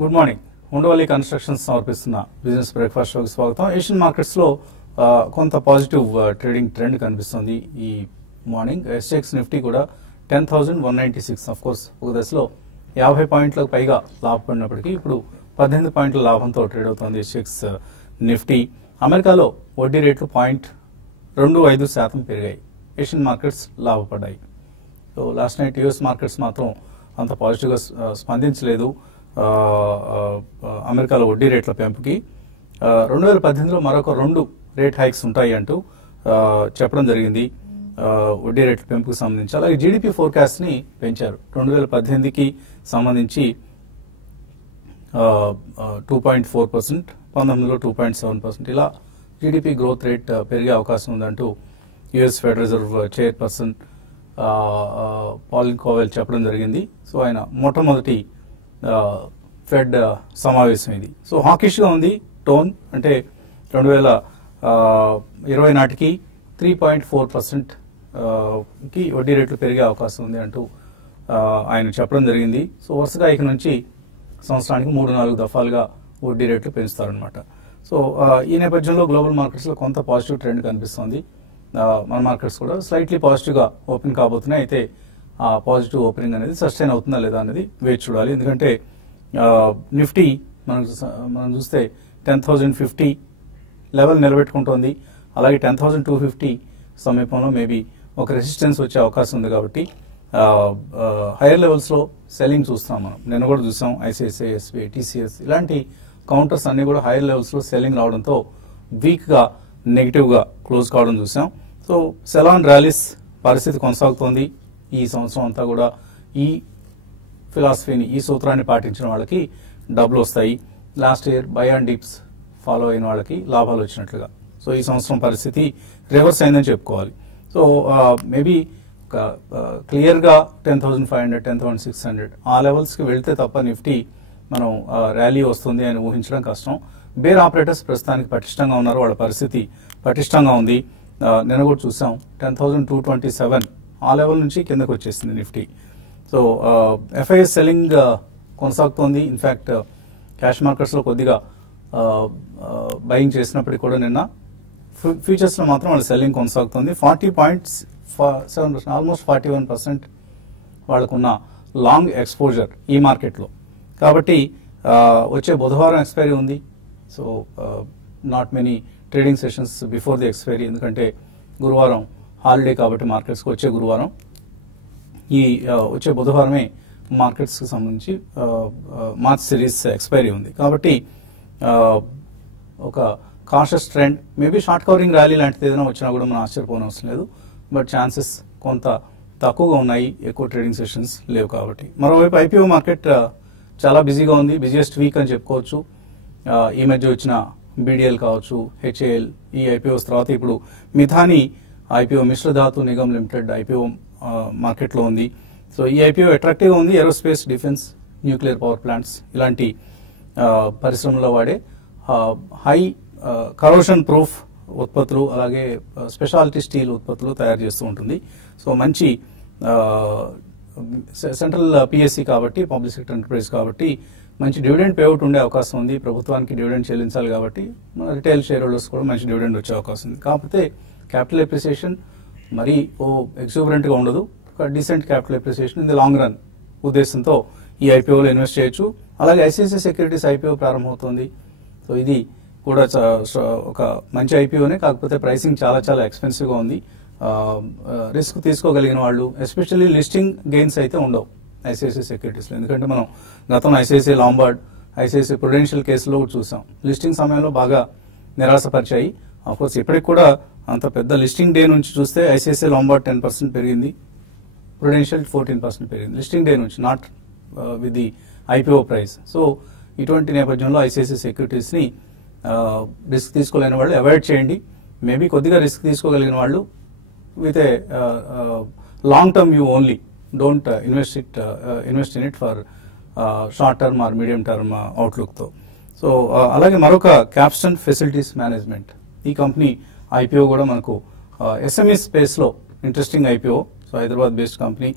Good morning. Undavalli constructions సమర్పిస్తున్న business breakfast షోకి స్వాగతం. ఏషియన్ మార్కెట్స్ లో కొంత పాజిటివ్ ట్రేడింగ్ ట్రెండ్ కనిపిస్తుంది ఈ మార్నింగ్. ఎస్ఎక్స్ నిఫ్టీ కూడా 10,196 ఆఫ్ కోర్స్ ఒక దశలో 50 పాయింట్లకు పైగా లాభపడినప్పటికీ ఇప్పుడు 18 పాయింట్ల లాభంతో ట్రేడ్ అవుతోంది ఎస్ఎక్స్ నిఫ్టీ. అమెరికాలో వడ్డీ రేట్లు 0.25% పెరిగాయి. ఏషియన్ మార్కెట్స్ లాభపడ్డాయి. So last night US markets మాత్రం అంత పాజిటివ్గా స్పందించలేదు. అమెరికాలో వడ్డీ రేట్ల పెంపుకి 2018లో మరొక 2 రేట్ హైక్స్ ఉంటాయి అంటూ చెప్పడం జరిగింది వడ్డీ రేట్ల పెంపుకు సంబంధించి. అలాగే జీడిపి ఫోర్కాస్ట్ ని పెంచారు. 2018కి సంబంధించి 2.4%, 19లో 2.7%. ఇలా జీడిపి గ్రోత్ రేట్ పెరిగే అవకాశం ఉందంటూ యుఎస్ ఫెడరల్ రిజర్వ్ చైర్పర్సన్ పాలిన్ కోవెల్ చెప్పడం జరిగింది. సో ఆయన మొట్టమొదటి ఫెడ్ సమావేశం ఇది. సో హాకిష్గా ఉంది టోన్. అంటే 2020 నాటికి 3.4% కి వడ్డీ రేట్లు పెరిగే అవకాశం ఉంది అంటూ ఆయన చెప్పడం జరిగింది. సో వరుసగా ఇక నుంచి సంవత్సరానికి 3-4 దఫాలుగా వడ్డీ రేట్లు పెంచుతారనమాట. సో ఈ నేపథ్యంలో గ్లోబల్ మార్కెట్స్ లో కొంత పాజిటివ్ ట్రెండ్ కనిపిస్తుంది. మన మార్కెట్స్ కూడా స్లైట్లీ పాజిటివ్ గా ఓపెన్ కాబోతున్నాయి. అయితే ఆ పాజిటివ్ ఓపెనింగ్ అనేది సస్టైన్ అవుతుందా లేదా అనేది వేచి చూడాలి. ఎందుకంటే నిఫ్టీ మనం చూస్తే 10,050 లెవెల్ నిలబెట్టుకుంటోంది. అలాగే 10,250 సమీపంలో మేబీ ఒక రెసిస్టెన్స్ వచ్చే అవకాశం ఉంది. కాబట్టి హైయర్ లెవెల్స్ లో సెల్లింగ్ చూస్తాం మనం. నిన్న కూడా చూసాం ఐసిఐసిఐ, ఎస్బీఐ, టీసీఎస్ ఇలాంటి కౌంటర్స్ అన్ని కూడా హైయర్ లెవెల్స్ లో సెల్లింగ్ రావడంతో వీక్ గా నెగిటివ్ గా క్లోజ్ కావడం చూసాం. సో సెలాన్ ర్యాలీస్ పరిస్థితి కొనసాగుతోంది. ఈ సంవత్సరం అంతా కూడా ఈ ఫిలాసఫీని, ఈ సూత్రాన్ని పాటించిన వాళ్ళకి డబ్బులు వస్తాయి. Last year by and dips follow అయిన వాళ్ళకి లాభాలు వచ్చినట్లుగా. సో ఈ సంవత్సరం పరిస్థితి రివర్స్ అయిందని చెప్పుకోవాలి. సో మేబీ క్లియర్ గా 10,500, 10,600 ఆ లెవెల్స్ కి వెళ్తే తప్ప నిఫ్టీ మనం ర్యాలీ వస్తుంది అని ఊహించడం కష్టం. బేర్ ఆపరేటర్స్ ప్రస్తుతానికి పటిష్టంగా ఉన్నారు. వాళ్ళ పరిస్థితి పటిష్టంగా ఉంది. నిన్న కూడా చూసాం 10,227 ఆ లెవెల్ నుంచి కిందకు వచ్చేసింది నిఫ్టీ. సో ఎఫ్ఐఎస్ సెల్లింగ్ కొనసాగుతోంది. ఇన్ఫాక్ట్ క్యాష్ మార్కెట్స్ లో కొద్దిగా బయింగ్ చేసినప్పటికీ కూడా నిన్న ఫ్యూచర్స్ లో మాత్రం వాళ్ళ సెల్లింగ్ కొనసాగుతుంది. 40.7%, ఆల్మోస్ట్ 41% వాళ్ళకున్న లాంగ్ ఎక్స్పోజర్ ఈ మార్కెట్ లో. కాబట్టి వచ్చే బుధవారం ఎక్స్పైరీ ఉంది. So not many trading sessions before the expiry. ఎందుకంటే గురువారం హాలిడే కాబట్టి మార్కెట్స్కి వచ్చే గురువారం, ఈ వచ్చే బుధవారమే మార్కెట్స్కి సంబంధించి మార్చ్ సిరీస్ ఎక్స్పైరీ ఉంది. కాబట్టి ఒక cautious trend, maybe short covering rally లాంటిది ఏదైనా వచ్చినా కూడా మనం ఆశ్చర్యపోనవసరం లేదు. బట్ ఛాన్సెస్ కొంత తక్కువగా ఉన్నాయి, ఎక్కువ ట్రేడింగ్ సెషన్స్ లేవు కాబట్టి. మరోవైపు ఐపీఓ మార్కెట్ చాలా బిజీగా ఉంది. బిజియెస్ట్ వీక్ అని చెప్పుకోవచ్చు. ఈ మధ్య వచ్చిన బీడీఎల్ కావచ్చు, హెచ్ఏఎల్, ఈ ఐపీఓస్ తర్వాత ఇప్పుడు Midhani IPO, Mishra Dhatu Nigam limited IPO మార్కెట్లో ఉంది. సో ఈ ఐపీఓ అట్రాక్టివ్ గా ఉంది. Aerospace, defence, nuclear power plants ఇలాంటి పరిశ్రమలో వాడే హై కరోషన్ ప్రూఫ్ ఉత్పత్తులు, అలాగే స్పెషాలిటీ స్టీల్ ఉత్పత్తులు తయారు చేస్తూ ఉంటుంది. సో మంచి సెంట్రల్ పిఎస్సి కాబట్టి, పబ్లిక్ సెక్టర్ ఎంటర్ప్రైజ్ కాబట్టి మంచి డివిడెండ్ పేఅవుట్ ఉండే అవకాశం ఉంది. ప్రభుత్వానికి డివిడెండ్ చెల్లించాలి కాబట్టి రిటైల్ షేర్ హోల్డర్స్ కూడా మంచి డివిడెండ్ వచ్చే అవకాశం ఉంది. కాకపోతే క్యాపిటల్ అప్రిసియేషన్ మరీ ఎక్సూబరెంట్ గా ఉండదు. ఒక decent capital appreciation in the long run ఉద్దేశంతో ఈ ఐపీఓలో ఇన్వెస్ట్ చేయొచ్చు. అలాగే ఐసిఐసిఐ సెక్యూరిటీస్ ఐపీఓ ప్రారంభమవుతుంది. సో ఇది కూడా ఒక మంచి ఐపీఓనే, కాకపోతే ప్రైసింగ్ చాలా చాలా ఎక్స్పెన్సివ్ గా ఉంది. రిస్క్ తీసుకోగలిగిన వాళ్ళు, ఎస్పెషల్లీ లిస్టింగ్ గెయిన్స్ అయితే ఉండవు ఐసిఐసిఐ సెక్యూరిటీస్ లో. ఎందుకంటే మనం గతంలో ఐసిఐసిఐ లాంబార్డ్, ఐసిఐసిఐ ప్రుడెన్షియల్ కేసులో చూసాం. లిస్టింగ్ సమయంలో బాగా నిరాశపరిచాయి. ఆఫ్కోర్స్ ఇప్పటికి కూడా అంత పెద్ద లిస్టింగ్ డే నుంచి చూస్తే ఐసిఐసిఐ లాంబార్డ్ 10% పెరిగింది, ప్రుడెన్షియల్ 14% పెరిగింది లిస్టింగ్ డే నుంచి, not with the IPO price. So ఇటువంటి నేపథ్యంలో ఐసిఐసిఐ సెక్యూరిటీస్ ని రిస్క్ తీసుకోలేని వాళ్ళు అవాయిడ్ చేయండి. మేబీ కొద్దిగా రిస్క్ తీసుకోగలిగిన వాళ్ళు with a long term view only, don't invest in it for short term are medium term outlook తో. So అలాగే మరొక క్యాప్స్టన్ ఫెసిలిటీస్ మేనేజ్మెంట్, ఈ కంపెనీ ఐపీఓ కూడా మనకు ఎస్ఎంఈ స్పేస్ లో interesting IPO. So Hyderabad based company,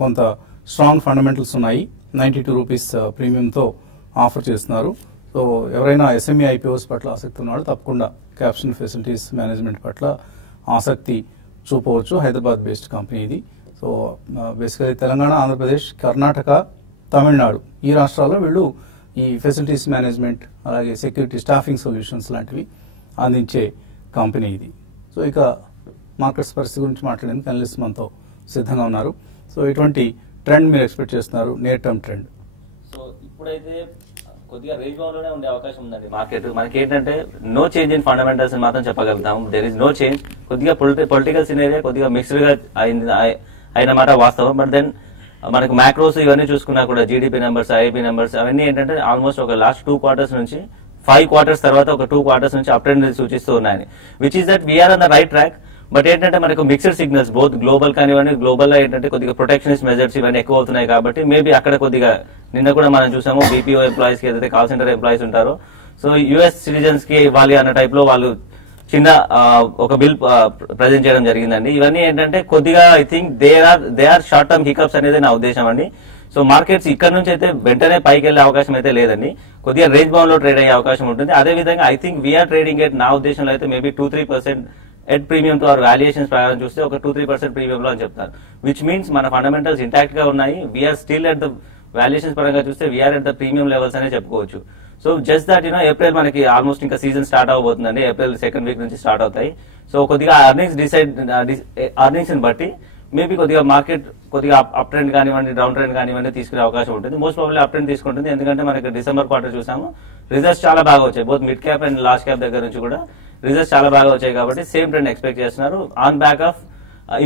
కొంత strong fundamentals ఉన్నాయి. Rupees ప్రీమియంతో offer చేస్తున్నారు. సో ఎవరైనా ఎస్ఎంఈ ఐపీఓస్ పట్ల ఆసక్తి ఉన్నాడో తప్పకుండా క్యాప్షన్ ఫెసిలిటీస్ మేనేజ్మెంట్ పట్ల ఆసక్తి చూపవచ్చు. హైదరాబాద్ బేస్డ్ కంపెనీ ఇది. సో బేసికలీ తెలంగాణ, ఆంధ్రప్రదేశ్, కర్ణాటక, తమిళనాడు ఈ రాష్ట్రాల్లో వీళ్ళు ఈ ఫెసిలిటీస్ మేనేజ్మెంట్ అలాగే సెక్యూరిటీ స్టాఫింగ్ సొల్యూషన్స్ లాంటివి అందించే కంపెనీ ఇది. సో ఇక మార్కెట్స్ పరిస్థితి గురించి మాట్లాడేందుకు అనలిస్ట్ మనతో సిద్ధంగా ఉన్నారు. సో ఎటువంటి ట్రెండ్ మీరు ఎక్స్పెక్ట్ చేస్తున్నారు, నియర్ టర్మ్ ట్రెండ్? సో ఇప్పుడైతే కొద్దిగా రేంజ్ బౌండ్ లోనే ఉండే అవకాశం ఉందండి మార్కెట్. మనకి ఏంటంటే నో చేంజ్ ఇన్ ఫండమెంటల్స్ అని మాత్రం చెప్పగలుగుతాం. There is no change. కొద్దిగా పొలిటికల్ సినేరియా కొద్దిగా మిక్స్డ్ గా అయినమాట వాస్తవం. బట్ దెన్ మనకు మ్యాక్రోస్ ఇవన్నీ చూసుకున్నా కూడా జీడీపీ నెంబర్స్, ఐఐపీ నెంబర్స్ అవన్నీ ఏంటంటే ఆల్మోస్ట్ ఒక లాస్ట్ 2 quarters నుంచి 5 quarters తర్వాత ఒక 2 quarters నుంచి అప్ ట్రెండ్ సూచిస్తూ ఉన్నాయని, which is that we're on the right track. But ఏంటంటే మనకు మిక్స్డ్ సిగ్నల్స్ బోత్ గ్లోబల్ కానివ్వండి, గ్లోబల్ లో ఏంటంటే కొద్దిగా ప్రొటెక్షనిస్ట్ మెజర్స్ ఇవన్నీ ఎక్కువ అవుతున్నాయి కాబట్టి మేబీ అక్కడ కొద్దిగా నిన్న కూడా మనం చూసాము బీపీఓ ఎంప్లాయీస్ కి ఏదైతే కాల్ సెంటర్ ఎంప్లాయీస్ ఉంటారో సో యుఎస్ సిటిజన్స్ కి ఇవ్వాలి అన్న టైప్ లో వాళ్ళు చిన్న ఒక బిల్ ప్రజెంట్ చేయడం జరిగిందండి. ఇవన్నీ ఏంటంటే కొద్దిగా I think they are short term hiccups అనేది నా ఉద్దేశం అండి. సో మార్కెట్స్ ఇక్కడ నుంచి అయితే వెంటనే పైకి వెళ్లే అవకాశం అయితే లేదండి. కొద్దిగా రేంజ్ బౌండ్ లో ట్రేడ్ అయ్యే అవకాశం ఉంటుంది. అదే విధంగా I think we're trading at నా ఉద్దేశంలో అయితే మేబీ 2-3% ఎట్ ప్రీమియం తో వాల్యుయేషన్స్ ప్రకారం చూస్తే ఒక 2-3% ప్రీమియం లో అని చెప్తారు. విచ్ మీన్స్ మన ఫండమెంటల్స్ ఇంటాక్ట్ గా ఉన్నాయి. We're still at the valuations పరంగా చూస్తే we're at the premium levels అనే చెప్పుకోవచ్చు. సో జస్ట్ దట్ ఏప్రిల్ మనకి ఆల్మోస్ట్ ఇంకా సీజన్ స్టార్ట్ అవబోతుందండి. ఏప్రిల్ 2nd week నుంచి స్టార్ట్ అవుతాయి. సో కొద్దిగా అర్నింగ్స్ ని బట్టి మేబీ కొద్దిగా మార్కెట్ కొద్దిగా అప్ ట్రెండ్ కానివ్వండి, డౌన్ ట్రెండ్ కానివ్వండి తీసుకునే అవకాశం ఉంటుంది. మోస్ట్ ప్రాబబ్లీ అప్ ట్రెండ్ తీసుకుంటుంది. ఎందుకంటే మనకి డిసెంబర్ క్వార్టర్ చూసాము, రిజల్ట్స్ చాలా బాగా వచ్చాయి. Both mid cap and large cap దగ్గర నుంచి కూడా రిజల్ట్స్ చాలా బాగా వచ్చాయి కాబట్టి సేమ్ ట్రెండ్ ఎక్స్పెక్ట్ చేస్తున్నారు on back of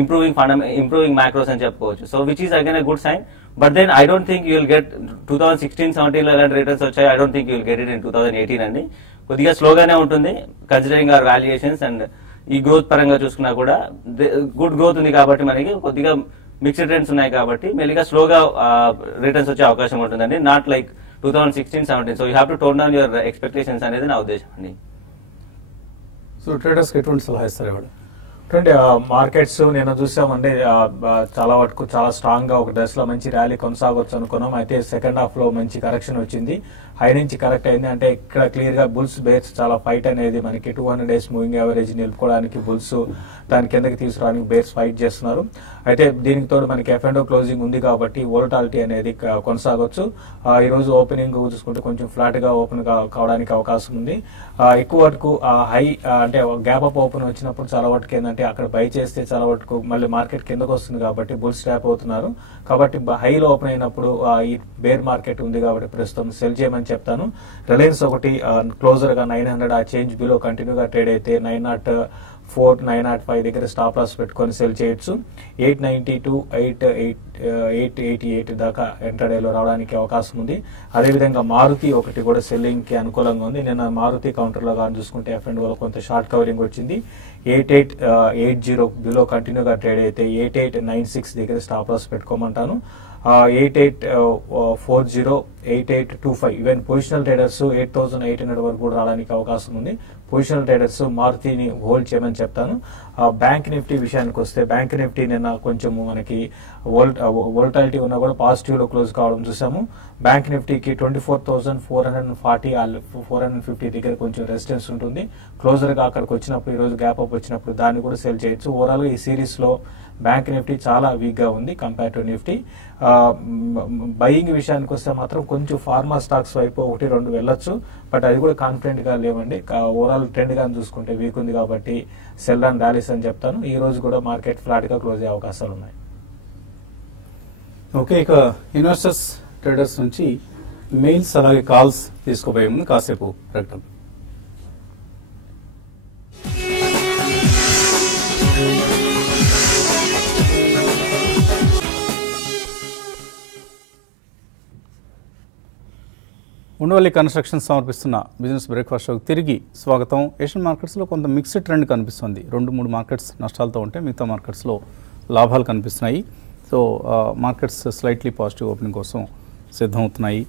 improving macros అని చెప్పుకోవచ్చు. So which is again a good sign. But then I don't think you will get 2016-17 లో ఎలాంటి రిటర్న్స్ వచ్చాయి. I don't think you will get it in 2018 అండి. కొద్దిగా స్లోగానే ఉంటుంది కన్సిడరింగ్ అవర్ వాల్యుయేషన్స్ అండ్ ఈ గ్రోత్ పరంగా చూసుకున్నా కూడా గుడ్ గ్రోత్ ఉంది కాబట్టి మనకి కొద్దిగా మిక్స్డ్ ట్రెండ్స్ ఉన్నాయి కాబట్టి మెల్లిగా స్లోగా రిటర్న్స్ వచ్చే అవకాశం ఉంటుందండి. Not like 2016-17. So you have to tone down your expectations అనేది నా ఉద్దేశం అండి. సో ట్రేడర్స్ ఎటువంటి సలహా ఇస్తారు ఇవాళ? మార్కెట్స్ నేను చూసామండి చాలా వరకు చాలా స్ట్రాంగ్ గా ఒక దశలో మంచి ర్యాలీ కొనసాగొచ్చు అనుకున్నాం. అయితే సెకండ్ హాఫ్ లో మంచి కరెక్షన్ వచ్చింది, హై నుంచి కరెక్ట్ అయింది. అంటే ఇక్కడ క్లియర్ గా బుల్స్ బేర్స్ చాలా ఫైట్ అనేది మనకి 200 days మూవింగ్ యావరేజ్ నిలుపుకోవడానికి బుల్స్ దాని కిందకి తీసుకురావడానికి బేర్స్ ఫైట్ చేస్తున్నారు. అయితే దీనికి తోడు మనకి ఎఫ్&ఓ క్లోజింగ్ ఉంది కాబట్టి వోలటాలిటీ అనేది కొనసాగొచ్చు. ఈ రోజు ఓపెనింగ్ చూసుకుంటే కొంచెం ఫ్లాట్ గా ఓపెన్ కావడానికి అవకాశం ఉంది. ఎక్కువ వరకు హై అంటే గ్యాప్ అప్ ఓపెన్ వచ్చినప్పుడు చాలా వరకు ఏంటంటే అక్కడ బై చేస్తే చాలా వరకు మళ్ళీ మార్కెట్ కిందకు వస్తుంది కాబట్టి బుల్స్ ట్యాప్ అవుతున్నారు. కాబట్టి హైలో ఓపెన్ అయినప్పుడు ఈ బేర్ మార్కెట్ ఉంది కాబట్టి ప్రస్తుతం సెల్ చేయమని చెప్తాను. రిలయన్స్ ఒకటి క్లోజర్ గా 900 ఆ చేంజ్ బిలో కంటిన్యూగా ట్రేడ్ అయితే 904, 905 దగ్గర స్టాప్ లాస్ పెట్టుకొని సెల్ చేయొచ్చు. 892, 888 దాకా ఎంటర్డేలో రావడానికి అవకాశం ఉంది. అదేవిధంగా మారుతి ఒకటి కూడా సెల్లింగ్ కి అనుకూలంగా ఉంది. నిన్న మారుతి కౌంటర్ లో కానీ చూసుకుంటే ఎఫ్&ఓ కొంత షార్ట్ కవరింగ్ వచ్చింది. 8880 బిలో కంటిన్యూగా ట్రేడ్ అయితే 8896 దగ్గర స్టాప్ లాస్ పెట్టుకోమంటాను. 8840, 8825 ఈవెన్ పొజిషనల్ ట్రేడర్స్ 8800 వరకు కూడా రావడానికి అవకాశం ఉంది. పొజిషనల్ ట్రేడర్స్ మారుతిని హోల్డ్ చేయమని చెప్తాను. బ్యాంక్ నిఫ్టీ విషయానికి వస్తే బ్యాంక్ నిఫ్టీ నిన్న కొంచెం మనకి వోల్టాలిటీ ఉన్నా కూడా పాజిటివ్ లో క్లోజ్ కావడం చూసాము. బ్యాంక్ నిఫ్టీకి 24,440, 450 దగ్గర కొంచెం రెసిస్టెన్స్ ఉంటుంది. క్లోజర్ గా అక్కడికి వచ్చినప్పుడు ఈ రోజు గ్యాప్ అప్ వచ్చినప్పుడు దాన్ని కూడా సెల్ చేయొచ్చు. ఓవరాల్ గా ఈ సిరీస్ లో బ్యాంక్ నిఫ్టీ చాలా వీక్ గా ఉంది కంపేర్ టు నిఫ్టీ. బయింగ్ విషయానికి వస్తే మాత్రం కొంచెం ఫార్మా స్టాక్స్ వైపు 1-2 వెళ్ళొచ్చు. బట్ అది కూడా కాన్ఫిడెంట్ గా లేవండి. ఓవరాల్ ట్రెండ్ గా చూసుకుంటే వీక్ ఉంది కాబట్టి సెల్ అండ్ ర్యాలీస్ అని చెప్తాను. ఈ రోజు కూడా మార్కెట్ ఫ్లాట్ గా క్లోజ్ అయ్యే అవకాశాలు ఉన్నాయి. ఓకే, ఇక ఇన్వెస్టర్స్ ట్రేడర్స్ నుంచి మెయిల్స్ అలాగే కాల్స్ తీసుకోబోయే ముందు కాసేపు ప్రకటన. ఉండవల్లి కన్స్ట్రక్షన్ సమర్పిస్తున్న బిజినెస్ బ్రేక్ఫాస్ట్ షోకి తిరిగి స్వాగతం. ఏషియన్ మార్కెట్స్లో కొంత మిక్స్డ్ ట్రెండ్ కనిపిస్తుంది. 2-3 మార్కెట్స్ నష్టాలతో ఉంటే మిగతా మార్కెట్స్లో లాభాలు కనిపిస్తున్నాయి. So markets slightly positive opening కోసం సిద్ధమవుతున్నాయి.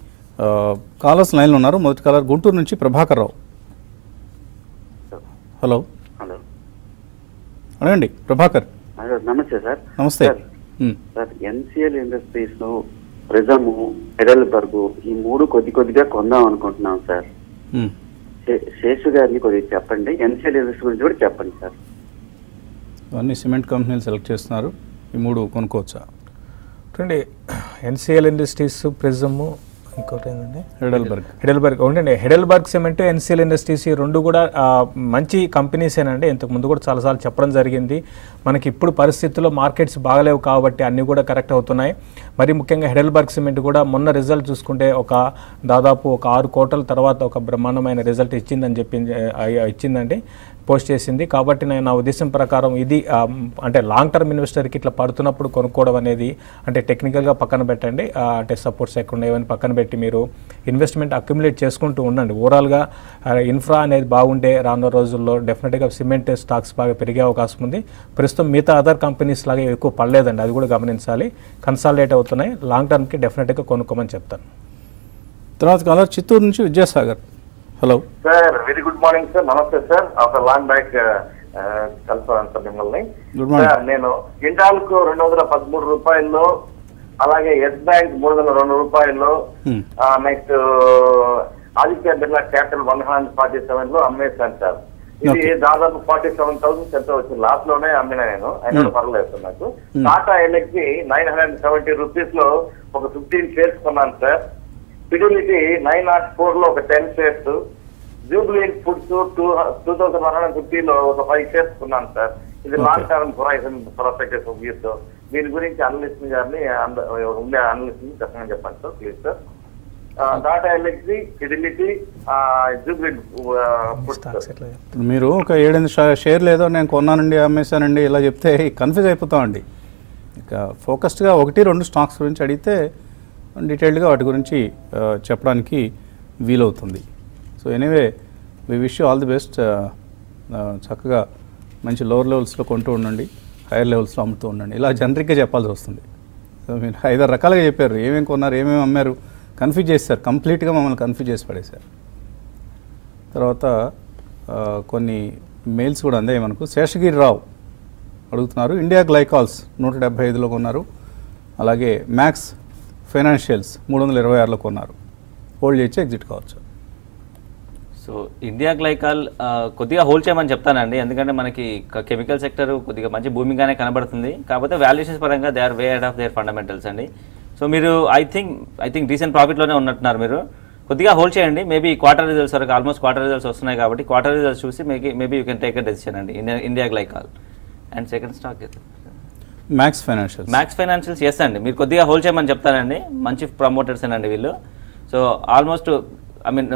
కాలర్స్ లైన్లో ఉన్నారు. మొదటి కాలర్ గుంటూరు నుంచి ప్రభాకర్ రావు. హలో అడగండి ప్రభాకర్. నమస్తే సార్. నమస్తే సార్. ఎన్సిఎల్ ఇండస్ట్రీస్ లో ప్రిజము, హెడెల్బర్గ్ ఈ 3 కొద్దిగా కొందాం అనుకుంటున్నాం సార్. శేషు గారిని కొద్దిగా చెప్పండి. ఎన్సీఎల్ ఇండస్ట్రీ గురించి కూడా చెప్పండి సార్. అన్ని సిమెంట్ కంపెనీలు సెలెక్ట్ చేస్తున్నారు. ఈ 3 కొనుక్కోవచ్చా? చూడండి, ఎన్సీఎల్ ఇండస్ట్రీస్, ప్రిజము, ఇంకోటి ఏంటంటే హెడెల్బర్గ్ ఉండండి. హెడెల్బర్గ్ సిమెంట్, ఎన్సీఎల్ ఇండస్ట్రీస్ ఈ 2 కూడా మంచి కంపెనీసేనండి. ఇంతకు ముందు కూడా చాలాసార్లు చెప్పడం జరిగింది. మనకి ఇప్పుడు పరిస్థితుల్లో మార్కెట్స్ బాగలేవు కాబట్టి అన్నీ కూడా కరెక్ట్ అవుతున్నాయి. మరి ముఖ్యంగా హెడెల్బర్గ్ సిమెంట్ కూడా మొన్న రిజల్ట్ చూసుకుంటే దాదాపు ఒక 6 కోట్ల తర్వాత ఒక బ్రహ్మాండమైన రిజల్ట్ ఇచ్చిందండి, పోస్ట్ చేసింది. కాబట్టి నా ఉద్దేశం ప్రకారం ఇది అంటే లాంగ్ టర్మ్ ఇన్వెస్టర్కి ఇట్లా పడుతున్నప్పుడు కొనుక్కోవడం అనేది అంటే టెక్నికల్గా పక్కన పెట్టండి, అంటే సపోర్ట్స్ ఎక్కడ ఏమైనా పక్కన పెట్టి మీరు ఇన్వెస్ట్మెంట్ అక్యుములేట్ చేసుకుంటూ ఉండండి. ఓవరాల్గా ఇన్ఫ్రా అనేది బాగుంటే రానున్న రోజుల్లో డెఫినెట్గా సిమెంట్ స్టాక్స్ బాగా పెరిగే అవకాశం ఉంది. ప్రస్తుతం మిగతా అదర్ కంపెనీస్ లాగా ఎక్కువ పడలేదండి, అది కూడా గమనించాలి. కన్సాలిడేట్ అవుతున్నాయి. లాంగ్ టర్మ్కి డెఫినెట్గా కొనుక్కోమని చెప్తాను. తర్వాత కాలర్ చిత్తూరు నుంచి Vidyasagar. Hello sir, very good morning sir. నమస్తే సార్. ఆఫ్టర్ లాంగ్ బ్యాక్ కలుస్తాను సార్ మిమ్మల్ని. సార్, నేను జిండాల్కు 213 రూపాయల్లో, అలాగే ఎస్ బ్యాంక్ 302 రూపాయల్లో, నెక్స్ట్ ఆదిత్య బిర్లా క్యాపిటల్ 147 లో అమ్మేస్తాను సార్. ఇది దాదాపు 47,000 ఎంత వచ్చింది. లాస్ట్ లోనే అమ్మినా నేను, అయినా పర్లేదు నాకు. టాటా ఎల్ఎక్సీ 970 రూపీస్ లో ఒక 15 షేర్స్ కొన్నాను సార్. ఫిడిలిటీ 904 లో ఒక 10 షేర్స్, జూబ్లియంట్ ఫుడ్స్ 2150 లో ఒక 5 షేర్స్ కొన్నాను సార్. ఇది long term horizon prospective views. దీని గురించి అనలిస్ట్ గారిని ఉండే అనలిస్ట్ చెప్పండి sir please sir. Tata LXI, fidelity, Jubilant foods. మీరు ఒక 7-8 షేర్లు ఏదో నేను కొన్నానండి, అమ్మేశానండి ఇలా చెప్తే కన్ఫ్యూజ్ అయిపోతామండి. ఇక ఫోకస్డ్గా 1-2 స్టాక్స్ గురించి అడిగితే డీటెయిల్డ్గా వాటి గురించి చెప్పడానికి వీలవుతుంది. So anyway, we wish you all the best. చక్కగా మంచి లోవర్ లెవెల్స్లో కొంటూ ఉండండి, హైయర్ లెవెల్స్లో అమ్ముతూ ఉండండి. ఇలా జనరిక్గా చెప్పాల్సి వస్తుంది. సో మీరు 5-6 రకాలుగా చెప్పారు, ఏమేమి కొన్నారు, ఏమేమి అమ్మారు, కన్ఫ్యూజ్ చేశారు, కంప్లీట్గా మమ్మల్ని కన్ఫ్యూజ్ చేసి పడేశారు. తర్వాత కొన్ని మెయిల్స్ కూడా అందాయి మనకు. శేషగిరి రావు అడుగుతున్నారు, ఇండియా గ్లైకాల్స్ 175లో కొన్నారు, అలాగే మ్యాక్స్ ఫైనాన్షియల్స్ 326లో కొన్నారు, హోల్డ్ చేసి ఎగ్జిట్ కావచ్చు. సో ఇండియా గ్లైకాల్ కొద్దిగా హోల్డ్ చేయమని చెప్తానండి, ఎందుకంటే మనకి కెమికల్ సెక్టర్ కొద్దిగా మంచి భూమిగానే కనబడుతుంది. కాకపోతే వాల్యుయేషన్స్ పరంగా they are way ahead of their fundamentals అండి. సో మీరు ఐ థింక్ డీసెంట్ ప్రాఫిట్లోనే ఉన్నట్టున్నారు. మీరు కొద్దిగా హోల్డ్ చేయండి. మేబీ క్వార్టర్ రిజల్ట్స్ వరకు, ఆల్మోస్ట్ క్వార్టర్ రిజల్ట్స్ వస్తున్నాయి కాబట్టి క్వార్టర్ రిజల్ట్స్ చూసి maybe you can take a decision అండి. India Glycol. And second stock Max Financials చేస్తండి. మీరు కొద్దిగా హోల్డ్ చేయమని చెప్తానండి, మంచి ప్రమోటర్స్ అండి వీళ్ళు. సో ఆల్మోస్ట్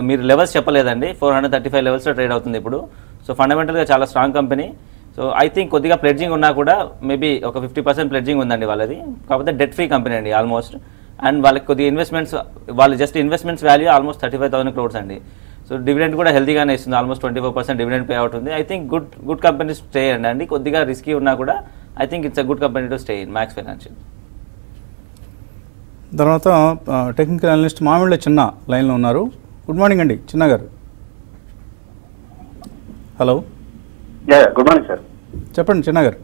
మీరు లెవెల్స్ చెప్పలేదండి, 435 లెవెల్స్లో ట్రేడ్ అవుతుంది ఇప్పుడు. సో ఫండమెంటల్గా చాలా strong company. So I think కొద్దిగా ప్లెడ్జింగ్ ఉన్నా కూడా మేబీ ఒక 50% ప్లెడ్జింగ్ ఉందండి వాళ్ళది. కాకపోతే డెట్ ఫ్రీ కంపెనీ అండి ఆల్మోస్ట్. అండ్ వాళ్ళకి కొద్దిగా ఇన్వెస్ట్మెంట్స్, వాళ్ళు just investments value almost 35,000 crores అండి. సో డివిడెండ్ కూడా హెల్తీగానే ఇస్తుంది, ఆల్మోస్ట్ 24% డివిడెండ్ పే అవుట్ ఉంది. I think good company stay అండి. కొద్దిగా రిస్కీ ఉన్నా కూడా I think it's a good company to stay in max financial. తర్వాత టెక్నికల్ అనలిస్ట్ మామిళ్ళ చిన్న లైన్లో ఉన్నారు. గుడ్ మార్నింగ్ అండి చిన్న గారు. Hello, good morning sir. చెప్పండి చిన్న గారు.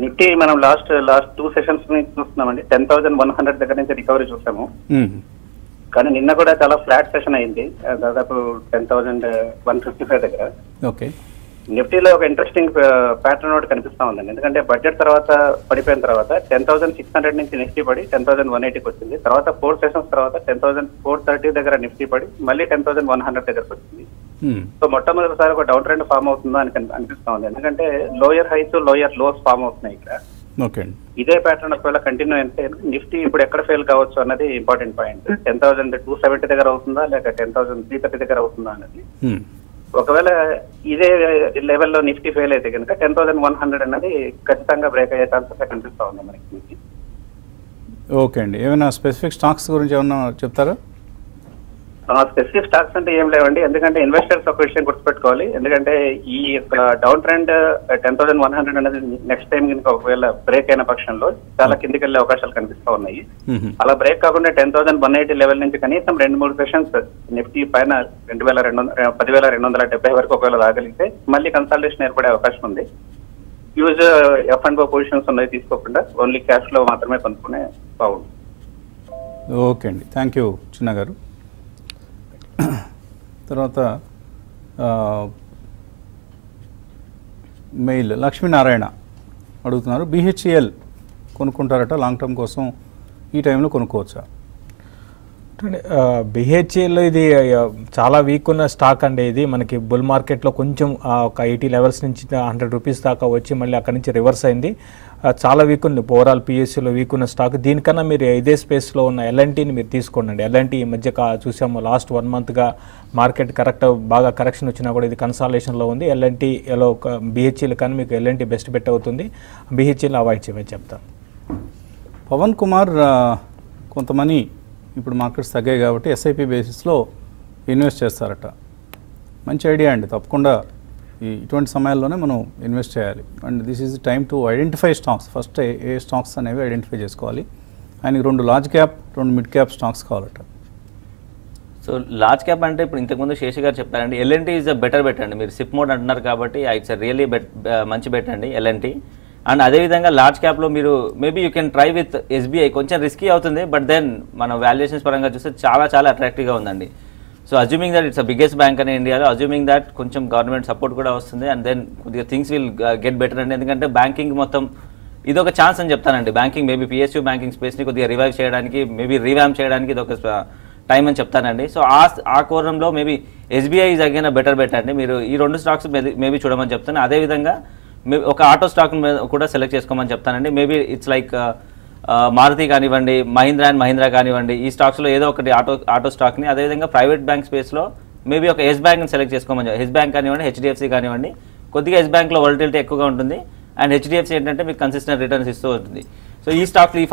నిఫ్టీ మనం లాస్ట్ 2 సెషన్స్ నుంచి చూస్తున్నామండి. 10,100 దగ్గర నుంచి రికవరీ చూసాము, కానీ నిన్న కూడా చాలా ఫ్లాట్ సెషన్ అయింది, దాదాపు 10,155 దగ్గర. ఓకే, నిఫ్టీలో ఒక ఇంట్రెస్టింగ్ ప్యాటర్న్ ఒకటి కనిపిస్తా ఉందండి. ఎందుకంటే బడ్జెట్ తర్వాత పడిపోయిన తర్వాత 10,600 నుంచి నిఫ్టీ పడి 10,180కి వచ్చింది. తర్వాత 4 సెషన్స్ తర్వాత 10,430 దగ్గర నిఫ్టీ పడి మళ్ళీ 10,100 దగ్గరకు వచ్చింది. సో మొట్టమొదటిసారి ఒక డౌన్ ట్రెండ్ ఫామ్ అవుతుందా అని అనిపిస్తా ఉంది. ఎందుకంటే lower highs lower lows form అవుతున్నాయి ఇక్కడ. ఇదే ప్యాటర్న్ ఒకవేళ కంటిన్యూ అయితే నిఫ్టీ ఇప్పుడు ఎక్కడ ఫెయిల్ కావచ్చు అన్నది ఇంపార్టెంట్ పాయింట్. 10,270 దగ్గర అవుతుందా లేక 10,330 దగ్గర అవుతుందా అన్నది. ఒకవేళ ఇదే లెవెల్లో నిఫ్టీ ఫెయిల్ అయితే కనుక 10,100 అన్నది ఖచ్చితంగా బ్రేక్ అయ్యే ఛాన్సెస్ కనిపిస్తా ఉంది మనకి. ఓకే అండి, ఏమైనా స్పెసిఫిక్ స్టాక్స్ గురించి ఏమన్నా చెప్తారా? స్పెసిఫిక్ స్టాక్స్ అంటే ఏం లేవండి, ఎందుకంటే ఇన్వెస్టర్స్ ఒక విషయం గుర్తుపెట్టుకోవాలి. ఎందుకంటే ఈ డౌన్ ట్రెండ్ 10,100 అనేది నెక్స్ట్ టైం కనుక ఒకవేళ బ్రేక్ అయిన పక్షంలో చాలా కిందికి వెళ్లే అవకాశాలు కనిపిస్తా ఉన్నాయి. అలా బ్రేక్ కాకుండా 10,180 లెవెల్ నుంచి కనీసం 2-3 సెషన్స్ నిఫ్టీ పైన 10,270 వరకు ఒకవేళ రాగలిగితే మళ్ళీ కన్సల్టేషన్ ఏర్పడే అవకాశం ఉంది. యూజ్ F&O పొజిషన్స్ ఉన్నాయి తీసుకోకుండా ఓన్లీ క్యాష్ లో మాత్రమే కొనుక్కునే బాగుంది. ఓకే అండి, థ్యాంక్ యూ చిన్న గారు. తర్వాత మెయిల్ లక్ష్మీనారాయణ అడుగుతున్నారు, BHEL కొనుక్కుంటారట లాంగ్ టర్మ్ కోసం, ఈ టైంలో కొనుక్కోవచ్చా? BHEL ఇది చాలా వీక్ ఉన్న స్టాక్ అండి. ఇది మనకి బుల్ మార్కెట్లో కొంచెం ఒక 80 లెవెల్స్ నుంచి 100 రూపీస్ దాకా వచ్చి మళ్ళీ అక్కడి నుంచి రివర్స్ అయింది. చాలా వీక్ ఉంది, ఓవరాల్ PSUలో వీక్ ఉన్న స్టాక్. దీనికన్నా మీరు ఇదే స్పేస్లో ఉన్న LNTని మీరు తీసుకోండి. LNT ఈ మధ్య చూసాము లాస్ట్ 1 మంత్గా మార్కెట్ బాగా కరెక్షన్ వచ్చినా కూడా ఇది కన్సాలేషన్లో ఉంది. LNTలో BHEL కానీ మీకు LNT బెస్ట్ బెట్ అవుతుంది. BHEL అవాయిడ్ చేయమని చెప్తాను. పవన్ కుమార్ కొంత మనీ ఇప్పుడు మార్కెట్స్ తగ్గాయి కాబట్టి SIP బేసిస్లో ఇన్వెస్ట్ చేస్తారట. మంచి ఐడియా అండి, తప్పకుండా ఇటువంటి సమయాల్లోనే మనం ఇన్వెస్ట్ చేయాలి. And this is time to identify stocks. First ఏ స్టాక్స్ అనేవి ఐడెంటిఫై చేసుకోవాలి. ఆయనకి 2 large cap 2 mid cap stocks కావాలట. సో లార్జ్ క్యాప్ అంటే ఇప్పుడు ఇంతకుముందు శేషి గారు చెప్పారండి, LNT is a better bet అండి. మీరు సిప్ మోడ్ అంటున్నారు కాబట్టి ఇట్స్ రియల్లీ మంచి బెట్ అండి LNT. అండ్ అదేవిధంగా లార్జ్ క్యాప్లో మీరు maybe you can try with SBI. కొంచెం రిస్కీ అవుతుంది, బట్ దెన్ మనం వాల్యుయేషన్స్ పరంగా చూస్తే చాలా చాలా అట్రాక్టివ్గా ఉందండి. So assuming that it's a biggest bank అని ఇండియాలో, అజ్యూమింగ్ దట్ కొంచెం గవర్నమెంట్ సపోర్ట్ కూడా వస్తుంది, అండ్ దెన్ కొద్దిగా థింగ్స్ విల్ గెట్ బెటర్ అండి. ఎందుకంటే బ్యాంకింగ్ మొత్తం ఇది ఒక ఛాన్స్ అని చెప్తానండి. బ్యాంకింగ్ మేబీ PSU బ్యాంకింగ్ స్పేస్ని కొద్దిగా రివైవ్ చేయడానికి, మేబీ రీవ్యామ్ చేయడానికి ఇది ఒక టైం అని చెప్తానండి. సో ఆ కోణంలో maybe SBI is again a better bet అండి. మీరు ఈ 2 స్టాక్స్ మేబీ చూడమని చెప్తాను. అదేవిధంగా ఒక ఆటో స్టాక్ కూడా సెలెక్ట్ చేసుకోమని చెప్తానండి. మేబీ ఇట్స్ లైక్ మారుతి కానివ్వండి, మహీంద్రా అండ్ మహీంద్రా కానివ్వండి, ఈ స్టాక్స్లో ఏదో ఒకటి ఆటో స్టాక్ని. అదేవిధంగా ప్రైవేట్ బ్యాంక్ స్పేస్లో మేబీ ఒక ఎస్ బ్యాంక్ని సెలెక్ట్ చేసుకోమని, ఎస్ బ్యాంక్ కానివ్వండి, HDFC కానివ్వండి. కొద్దిగా ఎస్ బ్యాంక్లో వాలటిలిటీ ఎక్కువగా ఉంటుంది, అండ్ HDFC ఏంటంటే మీకు కన్సిస్టెంట్ రిటర్న్స్ ఇస్తూ ఉంటుంది. సో ఈ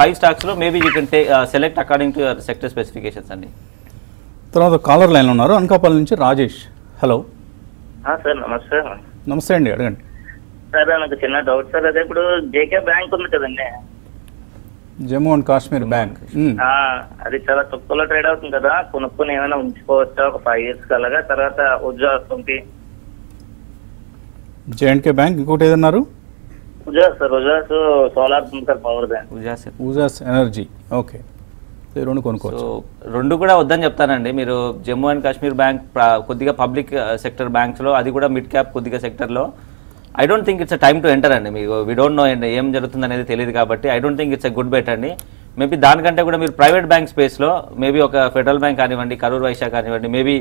5 స్టాక్స్లో maybe you can select according to your sector specifications అండి. తర్వాత కాలర్ లైన్లో ఉన్నారు, అనకాపల్లి నుంచి రాజేష్. హలో సార్, నమస్తే. నమస్తే అండి, అడగండి. సార్ నాకు చిన్న డౌట్ సార్. అదే ఇప్పుడు JK బ్యాంక్ ఉంది కదండి, జమ్మూ అండ్ కాశ్మీర్ బ్యాంక్. అది చాలా తక్కువలో ట్రేడ్ అవుతుంది కదా, కొనుక్కొని ఏమైనా ఉంచుకోవచ్చా ఒక 5 years అలాగా? తర్వాత ఉజాస్ J&K బ్యాంక్, ఇంకోటి ఏదన్నారు? Ujaas solar sir, power bank, Ujaas energy. Okay, 2 కొనుక్కోవచ్చు. సో 2 కూడా వద్దని చెప్తానండి. మీరు జమ్మూ అండ్ కాశ్మీర్ బ్యాంక్ కొద్దిగా పబ్లిక్ సెక్టర్ బ్యాంక్స్లో, అది కూడా మిడ్ క్యాప్ కొద్దిగా సెక్టర్లో, I don't think it's a time to enter అండి. మీకు వీ డోంట్ నో ఏం జరుగుతుంది అనేది తెలియదు కాబట్టి I don't think it's a good bet అండి. మేబీ దానికంటే కూడా మీరు ప్రైవేట్ బ్యాంక్ స్పేస్లో మేబీ ఒక ఫెడరల్ బ్యాంక్ కానివ్వండి, కరూర్ వైశ్య కానివ్వండి, మేబీ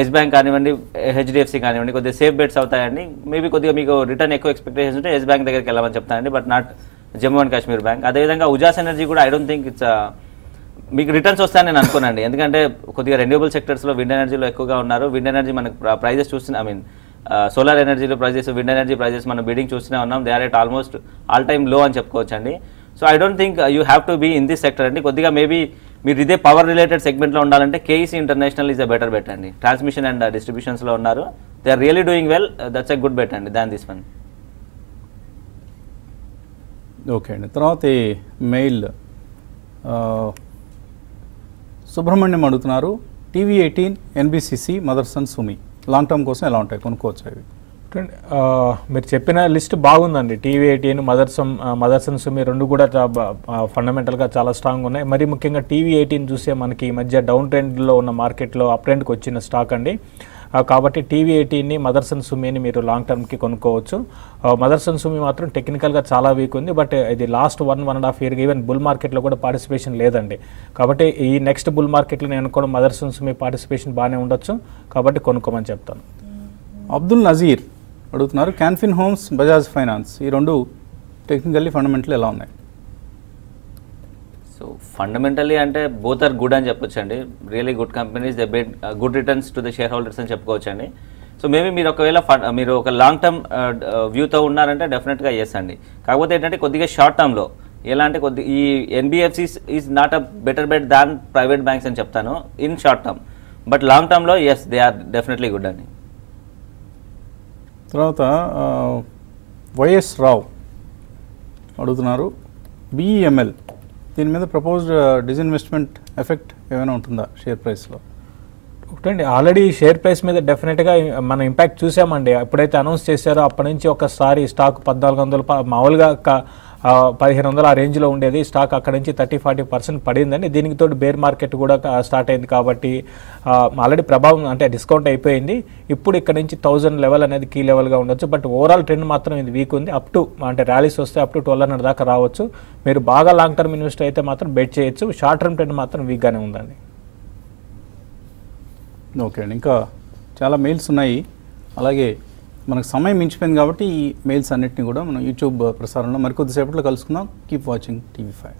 ఎస్ బ్యాంక్ కానివ్వండి, HDFC కానివ్వండి, కొద్దిగా సేఫ్ బెట్స్ అవుతాయండి. మేబీ కొద్దిగా మీకు రిటర్న్ ఎక్కువ ఎక్స్పెక్టేషన్స్ ఉంటే ఎస్ బ్యాంక్ దగ్గరికి వెళ్ళమని చెప్తానండి, but not Jammu and Kashmir bank. అదేవిధంగా ఉజాస్ ఎనర్జీ కూడా ఐ డోంట్ థింక్ ఇట్స్ మీకు రిటర్న్స్ వస్తాయని నేను అనుకోనండి. ఎందుకంటే కొద్దిగా రెన్యూబుల్ సెక్టర్స్లో విండ్ ఎనర్జీలో ఎక్కువగా ఉన్నారు. విండ్ ఎనర్జీ మనకు ప్రైజెస్ చూస్తున్నా, ఐ మీన్ సోలార్ ఎనర్జీలో ప్రైజెస్, విండ్ ఎనర్జీ ప్రైజెస్ మనం బిడింగ్ చూస్తూనే ఉన్నాం. They are at almost all time లో అని చెప్పుకోవచ్చు అండి. So I don't think you have to be in this sector అండి. కొద్దిగా మేబీ మీరు ఇదే పవర్ రిలేటెడ్ సెగ్మెంట్లో ఉండాలంటే KEC international is a better bet అండి. ట్రాన్స్మిషన్ అండ్ డిస్ట్రిబ్యూషన్స్లో ఉన్నారు. They are really doing well. That's a good bet అండి దాన్ దిస్ వన్. ఓకే అండి. తర్వాత మెయిల్ సుబ్రహ్మణ్యం అడుగుతున్నారు, TV18 NBCC మదర్సన్ సుమి లాంగ్ టర్మ్ కోసం ఎలా ఉంటాయి, కొనుక్కోవచ్చు అవి? మీరు చెప్పిన లిస్ట్ బాగుందండి. TV18, మదర్సన్ సుమి 2 కూడా ఫండమెంటల్గా చాలా స్ట్రాంగ్ ఉన్నాయి. మరి ముఖ్యంగా TV18 చూస్తే మనకి ఈ మధ్య డౌన్ ట్రెండ్లో ఉన్న మార్కెట్లో అప్ ట్రెండ్కి వచ్చిన స్టాక్ అండి. కాబట్టి TV18ని, మదర్సన్ సుమిని మీరు లాంగ్ టర్మ్కి కొనుక్కోవచ్చు. మదర్సన్ సుమి మాత్రం టెక్నికల్గా చాలా వీక్ ఉంది, బట్ ఇది లాస్ట్ 1.5 year ఈవెన్ బుల్ మార్కెట్లో కూడా పార్టిసిపేషన్ లేదండి. కాబట్టి ఈ నెక్స్ట్ బుల్ మార్కెట్లో నేను కూడా మదర్సన్ సుమి పార్టిసిపేషన్ బాగానే ఉండొచ్చు, కాబట్టి కొనుక్కోమని చెప్తాను. అబ్దుల్ నజీర్ అడుగుతున్నారు, క్యాన్ఫిన్ హోమ్స్, బజాజ్ ఫైనాన్స్, ఈ 2 టెక్నికల్లీ ఫండమెంటల్ ఎలా ఉన్నాయి? సో ఫండమెంటల్లీ అంటే బోత్ ఆర్ గుడ్ అని చెప్పొచ్చు అండి. Really good companies, they paid good returns to the shareholders అని చెప్పుకోవచ్చు అండి. సో మేబీ మీరు ఒకవేళ మీరు ఒక లాంగ్ టర్మ్ వ్యూతో ఉన్నారంటే డెఫినెట్గా ఎస్ అండి. కాకపోతే ఏంటంటే కొద్దిగా షార్ట్ టర్మ్లో ఎలా అంటే ఈ NBFCs is not a better bet than private banks అని చెప్తాను in short term, but long టర్మ్లో yes they are definitely good అండి. తర్వాత వైఎస్ రావు అడుగుతున్నారు, BEML దీని మీద ప్రపోజ్డ్ డిస్ఇన్వెస్ట్మెంట్ ఎఫెక్ట్ ఏమైనా ఉంటుందా షేర్ ప్రైస్లో? ఒకటండి ఆల్రెడీ షేర్ ప్రైస్ మీద డెఫినెట్గా మనం ఇంపాక్ట్ చూసామండి. ఎప్పుడైతే అనౌన్స్ చేశారో అప్పటి నుంచి ఒకసారి స్టాక్ 1400 మామూలుగా 1500 ఆ రేంజ్లో ఉండేది స్టాక్, అక్కడ నుంచి 30-40% పడిందండి. దీనికి తోడు బేర్ మార్కెట్ కూడా స్టార్ట్ అయింది కాబట్టి ఆల్రెడీ ప్రభావం అంటే డిస్కౌంట్ అయిపోయింది. ఇప్పుడు ఇక్కడ నుంచి 1000 లెవెల్ అనేది కీ లెవెల్గా ఉండొచ్చు. బట్ ఓవరాల్ ట్రెండ్ మాత్రం ఇది వీక్ ఉంది. అప్ టు అంటే ర్యాలీస్ వస్తే అప్ టు 1200 దాకా రావచ్చు. మీరు బాగా లాంగ్ టర్మ్ ఇన్వెస్టర్ అయితే మాత్రం బెట్ చేయొచ్చు. షార్ట్ టర్మ్ ట్రెండ్ మాత్రం వీక్గానే ఉందండి. ఓకే అండి, ఇంకా చాలా మెయిల్స్ ఉన్నాయి. అలాగే మనకు సమయం మించిపోయింది కాబట్టి ఈ మెయిల్స్ అన్నిటిని కూడా మనం యూట్యూబ్ ప్రసారంలో మరికొద్దిసేపట్లో కలుసుకుందాం. Keep watching TV5.